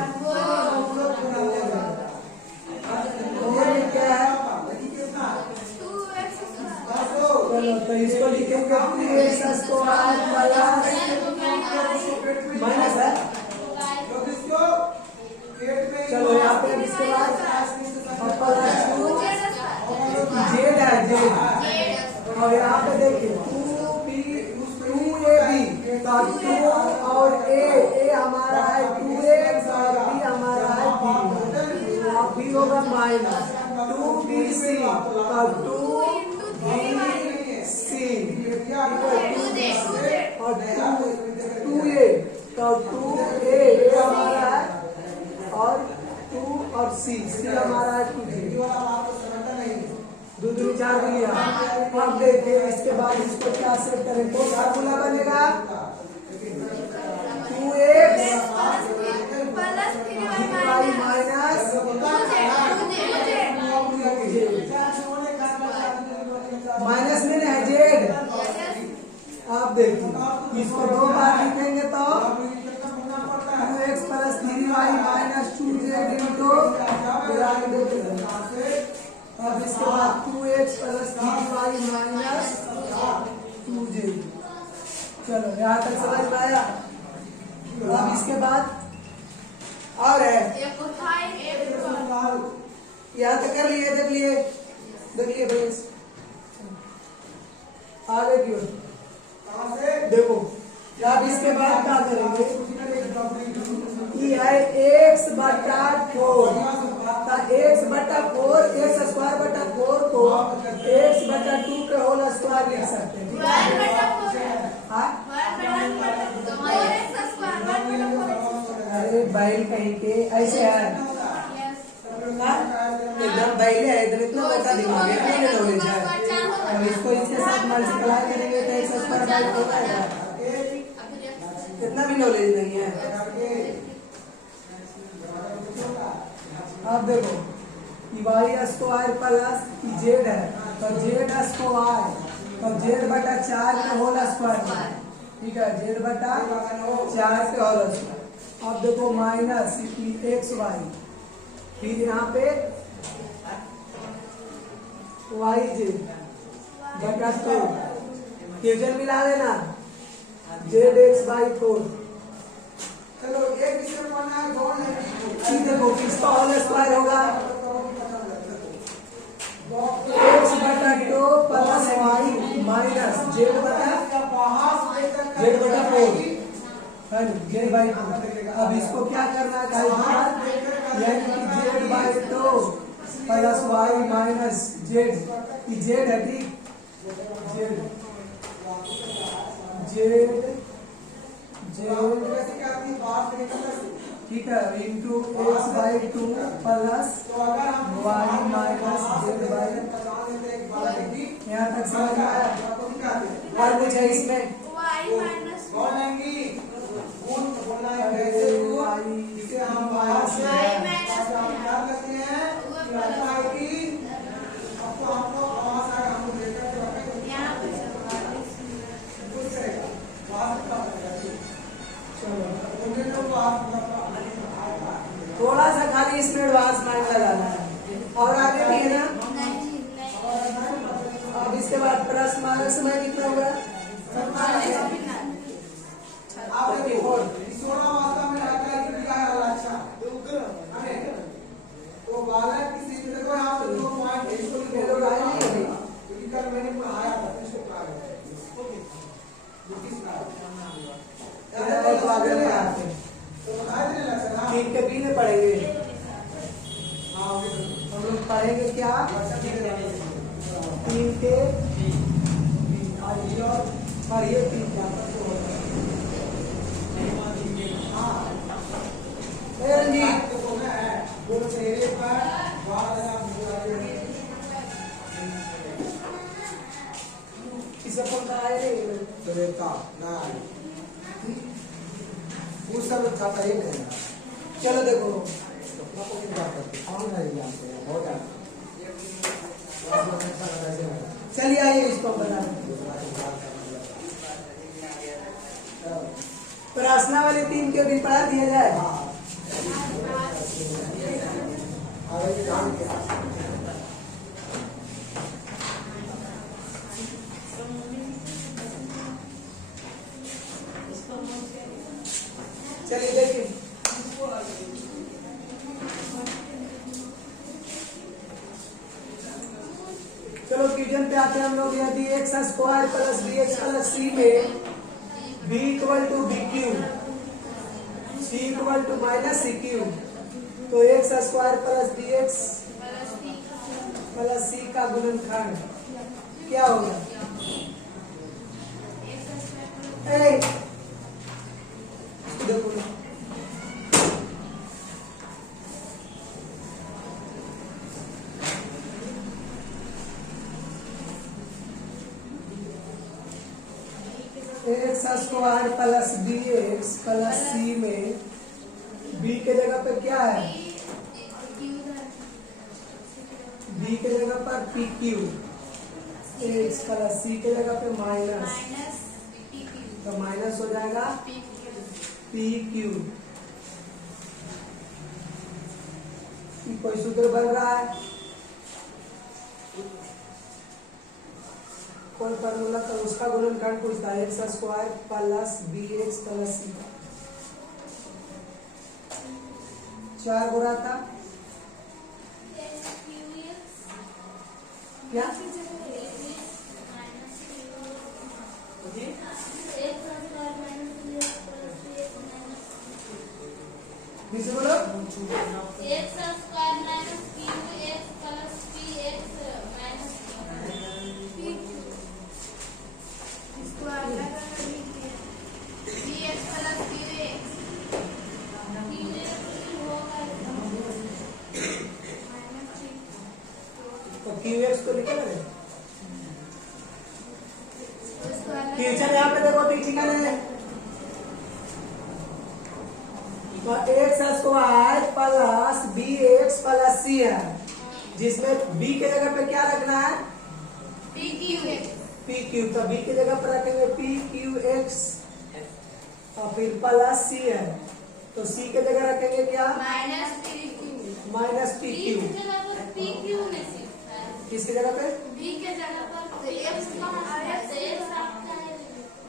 क्या है? चलो तो इसको लिखेंगे माइनस है। चलो यहाँ पे इसके बाद जेड है जेड, और यहाँ पे देखिए 2ab का 2 और a हमारा है 2x और b हमारा है b, अब b होगा माइनस 2bc का 2bc और 2a का 2a हमारा है और 2 और c हमारा है 2g, दूसरी चार लिया। अब देखिए इसके बाद इसको क्या सेट करें, तो फार्मूला बनेगा 2x माइनस माइनस में है जेड। आप देखिए इसको दो बार लिखेंगे तो 2x plus 3y minus 2z into, अब इसके बाद 2x plus 3y minus 2z। चलो यहाँ तक समझ में आया। अब इसके बाद और है यहाँ तक कर लिए, देख लिए भैया आगे की ओर देखो। अब इसके बाद क्या करेंगे, ये है x बटा 4 का x बटा 4 x स्क्वायर बटा 4 को x बटा 2 के होल स्क्वायर लिख सकते हैं। अरे बैल कहीं के ऐसे है एकदम बैले है, इधर इतना बता दिमाग है नॉलेज है। अब इसको इसके साथ मल्टीप्लाई करेंगे तो x स्क्वायर बाय हो जाएगा, इतना भी नॉलेज नहीं है। अब देखो y स्क्वायर प्लस जेड है तो जेड स्क्वायर तो जेड बटा 4 के होल स्क्वायर, ठीक है, जेड बटा 4 के होल स्क्वायर। अब देखो माइनस एक्स वाई, फिर यहाँ पे वाई जेड बटा 2, फ्यूजन मिला लेना जेड एक्स बाई 4। चलो एक देखो किसका होल स्क्वायर होगा एक्स बटा 2 प्लस वाई माइनस जेड बटा 4 है जेड बाई 4। अब इसको क्या करना है, यानी कि Z by 2 plus Y minus Z, Z है ठीक, जेड ठीक है into X by 2 plus Y minus Z by, यहाँ तक समझ में आया। और कुछ है इसमें थोड़ा सा खाली इसमें एडवांस माइंड लगाना है, और आगे भी है ना। अब इसके बाद प्लस माइनस में कितना होगा, ठीक है, पढ़ेंगे हम लोग, पढ़ेंगे क्या 3 के और ये 3 क्या रंजीत किसे फोन का आया नहीं तो देखता ना उस सब खाता ही नहीं चलो देखो अपना को क्या करते कौन नहीं जानते हैं बहुत जानते चलिए आइए इसको बता प्रार्थना वाले 3 के भी पढ़ा दिया जाए आगे काम क्या चलिए देखिए चलो क्वेश्चन पे आते हैं हम लोग यदि X square plus B X plus C में B equal to B Q C equal to minus C Q तो X square plus B X plus C का गुणनखंड क्या होगा देखो X square plus B X plus C में B के जगह पे क्या है बी के जगह पर P Q X plus C के जगह पे माइनस तो माइनस हो जाएगा पी क्यू कोई सूत्र बन रहा है कोई फॉर्मूला तो उसका गुणनखंड पूछता है X square plus B X plus C का 4 गुणा था क्या किसे बोलो X square minus Q X plus P X minus P इसको अलग कर लीजिए P X plus P X होगा माइनस तो क्यू एक्स को लिखे ना इसको अलग क्वेश्चन यहाँ पे देखो टीचिंग ने तो X square plus B X plus C है जिसमें बी के जगह पे क्या रखना है P Q X P Q तो बी की जगह पर रखेंगे पी क्यू एक्स और फिर प्लस सी है तो सी के जगह रखेंगे क्या minus P Q minus P B Q की जगह पर पी क्यू में से किसकी जगह पे बी के जगह पर एक्स कहाँ से एक्स आपका है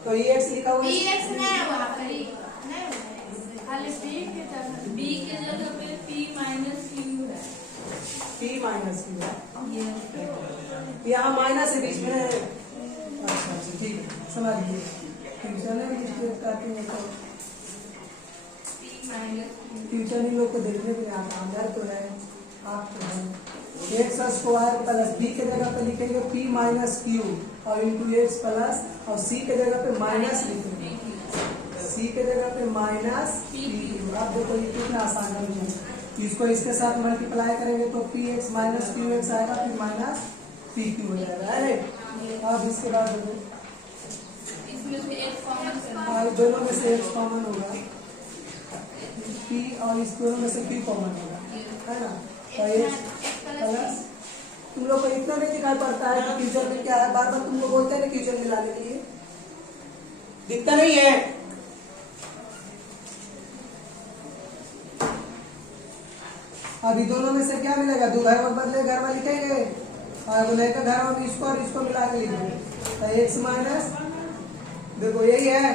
तो ये एक्स लिखा हुआ बी है एक्स नहीं वहाँ पर ही नहीं खाली बी के जगह पे पी माइनस क्यू है पी माइनस क्यू है यहाँ माइनस है बीच में अच्छा ठीक है समझ गए ट्यूशन में मिस्टेक करते हैं तो पी माइनस ट्यूशन ही लोग को देखने के लिए आता अंदर तो है आप तो है एक्स स्क्वायर प्लस बी के जगह पे लिखेंगे पी माइनस क्यू और इंटू एक्स प्लस और सी के जगह पे माइनस लिखेंगे सी के जगह पे माइनस पी क्यू अब देखो ये कितना आसान है इसको इसके साथ मल्टीप्लाई करेंगे तो P X minus Q x आएगा फिर माइनस पी क्यू हो जाएगा अरे अब इसके बाद देखो इसमें से एक कॉमन और दोनों में से एक्स कॉमन होगा पी और इस दोनों में से पी कॉमन होगा है ना तो एक्स प्लस तुम लोग को इतना नहीं दिखाई पड़ता है कि फ्यूचर में क्या है बार बार तुम लोग बोलते हैं ना फ्यूचर मिलाने के लिए दिखता नहीं है अभी दोनों में से क्या मिलेगा दो घर में बदले घर में लिखेंगे और नहीं तो घर में इसको और इसको मिला के लिखेंगे तो एक्स माइनस देखो यही है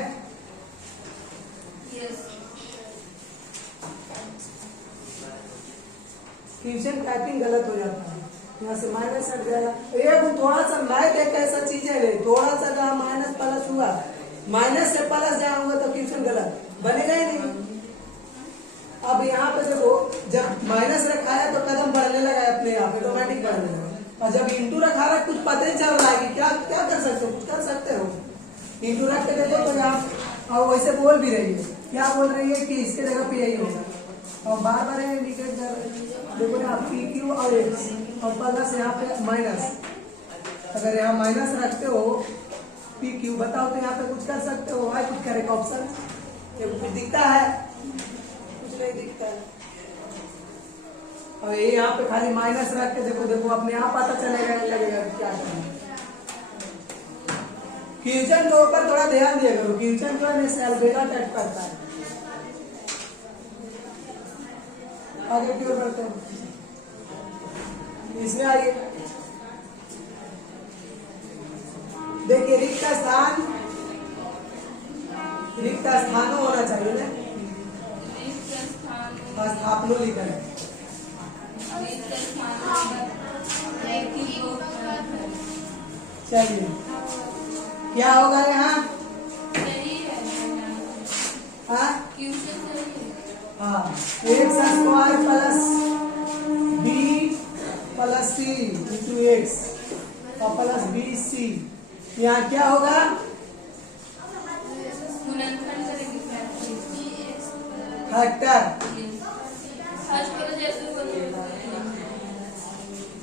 फ्यूचर टाइपिंग गलत हो जाता है यहाँ से माइनस हट जाएगा एक थोड़ा सा मैथ एक ऐसा चीज है थोड़ा सा जहाँ माइनस प्लस हुआ माइनस से प्लस जहाँ हुआ तो फ्यूचर गलत बनेगा ही नहीं अब यहाँ पे देखो जब माइनस रखा है तो कदम बढ़ने लगा है अपने आप, ऑटोमेटिक बढ़ने लगा। और जब इंटू रखा है कुछ पता ही चल रहा है कि क्या क्या कर सकते हो, कुछ कर सकते हो। इंटू रख के देखो तो आप और वैसे बोल भी रही है, क्या बोल रही है कि इसके जगह पे यही होगा। और बार बार इंडिकेट कर रहे हैं, देखो यहाँ पी क्यू और एक्स और प्लस यहाँ पे माइनस। अगर यहाँ माइनस रखते हो पी क्यू, बताओ तो यहाँ पे कुछ कर सकते हो, है कुछ करेक्ट ऑप्शन? ये कुछ दिखता है? कुछ नहीं दिखता है। और ये यहाँ पे खाली माइनस रख के देखो, देखो अपने आप पता चलेगा लगेगा क्या करना। क्वेश्चन के ऊपर थोड़ा ध्यान दिया करो, क्वेश्चन जो है अलबेला टाइप करता है। आगे की ओर बढ़ते हैं, इसमें आइए। देखिए रिक्त स्थान होना चाहिए ना, स्थापनो लिखा है। चलिए क्या होगा यहाँ? हाँ X square plus B plus C into X और प्लस बी सी, यहाँ क्या होगा? फैक्टर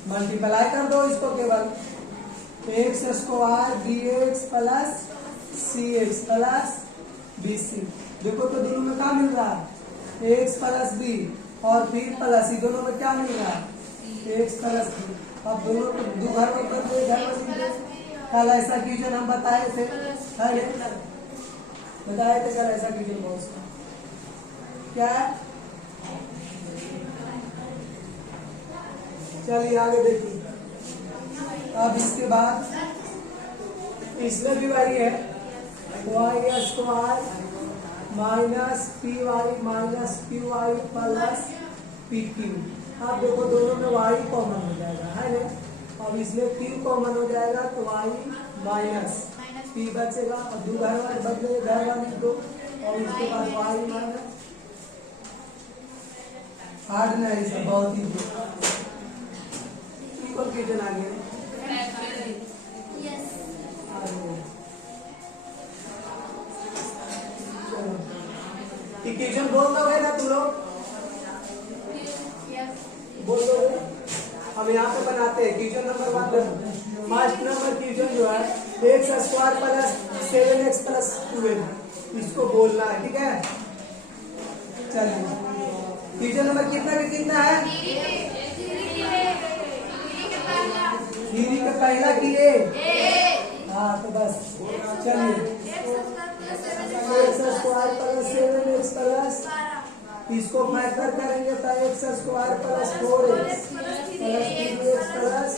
मल्टीप्लाई कर दो इसको, केवल X square B X plus C X plus B C. देखो तो दोनों में क्या मिल रहा है? एक्स प्लस बी और फिर प्लस सी, दोनों में क्या मिल रहा है? X plus B. अब दोनों को दो घर में कल ऐसा क्वेश्चन हम बताए थे, बताए थे कल ऐसा क्वेश्चन बहुत सा। क्या है? चलिए आगे देखिए। अब इसके बाद इसमें भी वही है, Y square minus P Y plus P Q. अब देखो दोनों में वाई कॉमन हो जाएगा, है ना? अब इसमें क्यू कॉमन हो जाएगा तो वाई माइनस पी बचेगा और दो घर वाले बदले, घर वाली दो और इसके बाद वाई माइनस। हार्ड नहीं सब, बहुत ही क्वेश्चन आ गया। इक्वेशन बोल दोगे ना तुम लोग? बोल दोगे? हम यहाँ पे बनाते हैं question number 1। First number question जो है X square plus 7x plus 12, इसको बोलना है, ठीक है? चलिए क्वेश्चन नंबर कितना है? थ्री के पहला की ए। हाँ तो बस चलिए x square plus 7x plus, इसको फैक्टर करेंगे तो X square plus 4x plus 2x plus,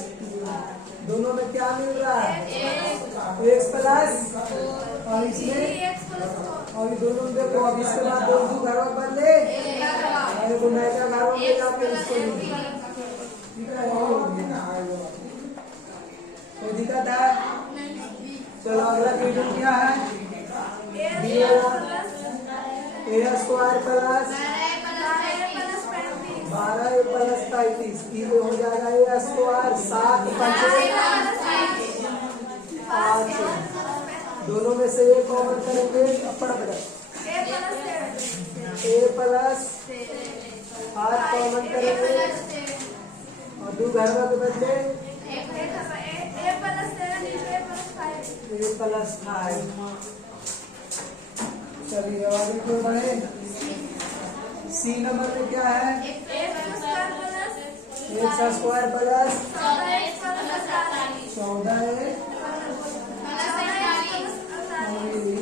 दोनों में क्या मिल रहा है? x प्लस और इसमें और दोनों में देखो। अब इसके बाद दो घरों बदले को नया घरों में जाके इसको कोई दिक्कत है? चलो अगला क्वेश्चन क्या है? ए स्क्वायर प्लस 12 प्लस 35, ये हो जाएगा ए स्क्वायर 7 5। दोनों में से एक कॉमन करेंगे, ए प्लस 8 कॉमन करेंगे और दो घर के बदले ए प्लस 5। चलिए आगे क्यों बढ़े? सी नंबर में क्या है? एक्स स्क्वायर प्लस 14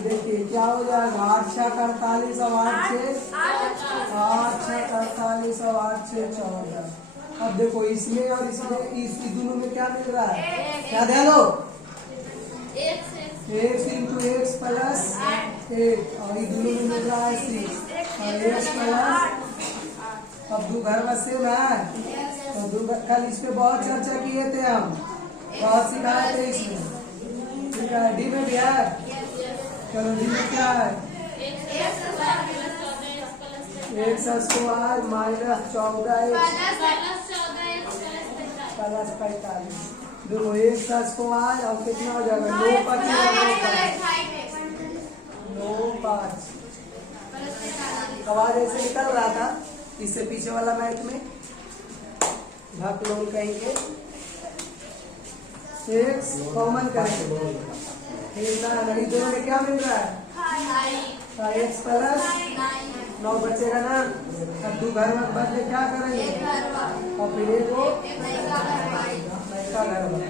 देखिए क्या हो जाएगा? 8 6 48 और 8 6 48 और 8 6 14। अब देखो इसमें और इसमें इस दोनों में क्या मिल रहा है? क्या ध्यान दो? एक्स इंटू एक्स प्लस 8 और ये दोनों में मिल रहा है 6 और एक्स प्लस। अब दो घर बसे है तो दो कल इस पे बहुत चर्चा किए थे, हम बहुत सिखाए थे इसमें, ठीक है? डी में भी है। चलो डी में क्या है? X square minus 14x plus 14x plus 45। देखो एक्स स्क्वायर और कितना हो जाएगा 9 5 9 5। आवाज ऐसे निकल रहा था इससे पीछे वाला मैथ में भाग लोग कहेंगे एक्स कॉमन करेंगे फिर नहीं दोनों में क्या मिल रहा है एक्स प्लस 9 बचेगा ना। अब 2 घर में बदले क्या करेंगे और फिर एक वो नया घर में।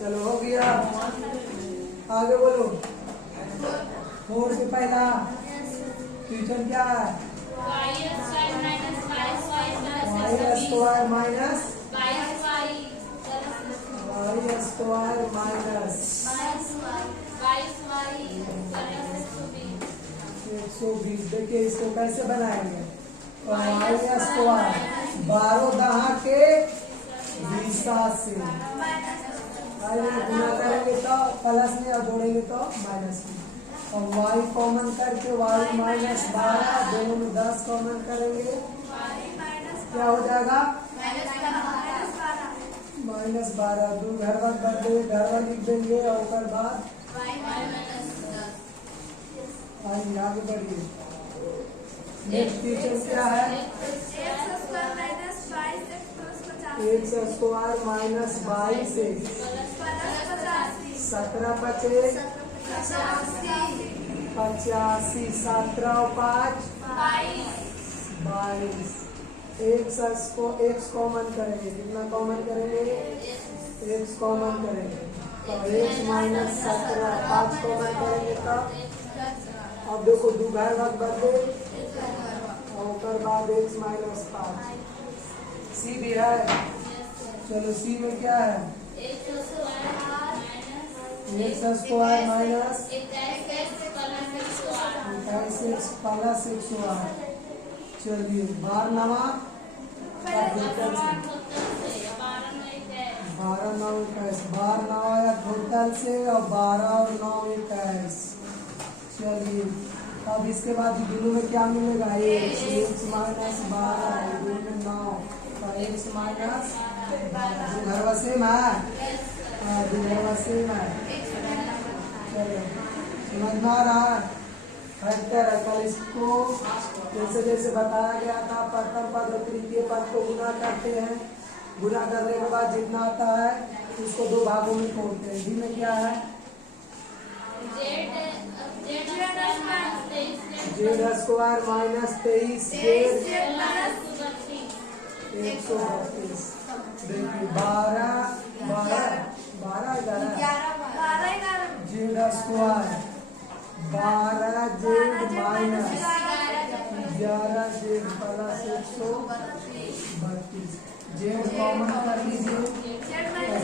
चलो हो गया आगे बोलो। 4 से पहला फ्यूचर क्या है Y square minus Y square minus 120। देखिए इसको कैसे बनाएंगे वाई स्क्वायर 12 दहा के 20 से गुना करेंगे तो प्लस में और जोड़ेंगे तो माइनस में। और y कॉमन करके y माइनस 12 दोनों में 10 कॉमन करेंगे क्या हो जाएगा माइनस 12। 2 घर वाल लिख देंगे और उसके बाद आगे बढ़िए। नेक्स्ट क्वेश्चन क्या है एक्स स्क्वायर माइनस 22 से 17 बचे 85 17 और 5 22। एक्स कॉमन करेंगे कितना कॉमन करेंगे एक्स कॉमन करेंगे तो एक्स माइनस 17 5 कॉमन करेंगे तब अब देखो 2 घर भाग बदले और उसके बाद एक्स माइनस 5। सी भी है। चलो सी में क्या है X square minus 21x plus 108। चलिए 12 नवा 12 9 21 12 नवा या टोटल से और 12 और 9 21। चलिए अब इसके बाद दोनों में क्या मिलेगा एक्स माइनस 12 दोनों में 9 तो एक्स माइनस घर सेम है घर सेम है। चलो समझ में आ रहा है फैक्टर है। कल इसको जैसे जैसे बताया गया था प्रथम पद और तृतीय पद को गुना करते हैं। गुना करने के बाद जितना आता है उसको 2 भागों में तोड़ते हैं। जी में क्या है जेड स्क्वायर माइनस 23 जेड 132। देखिए 12 Z square 12 Z minus 11 Z plus 132। Z common कर लीजिए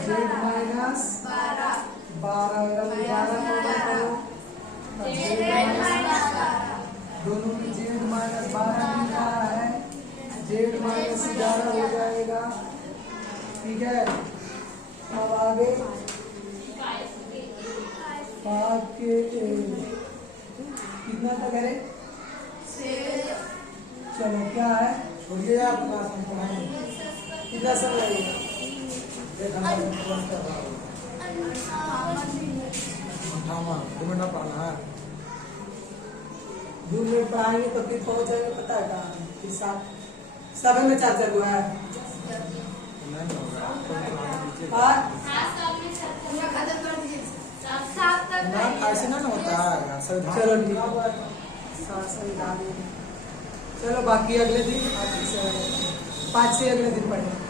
जेड माइनस 12 कॉमन करो दोनों में जेड माइनस 12 मिल रहा है जेड माइनस 11 हो जाएगा। ठीक है अब आगे 5 के कितना तक है चलो क्या है छोड़िए आप कितना समय लगेगा 2 मिनट पढ़ना है 2 मिनट पढ़ाएंगे तो फिर पहुंच जाएंगे पता है कहाँ 7 में चार्जर हुआ है नहीं होगा ऐसे ना होता है। चलो ठीक है चलो बाकी अगले दिन 5 से अगले दिन पढ़ेंगे।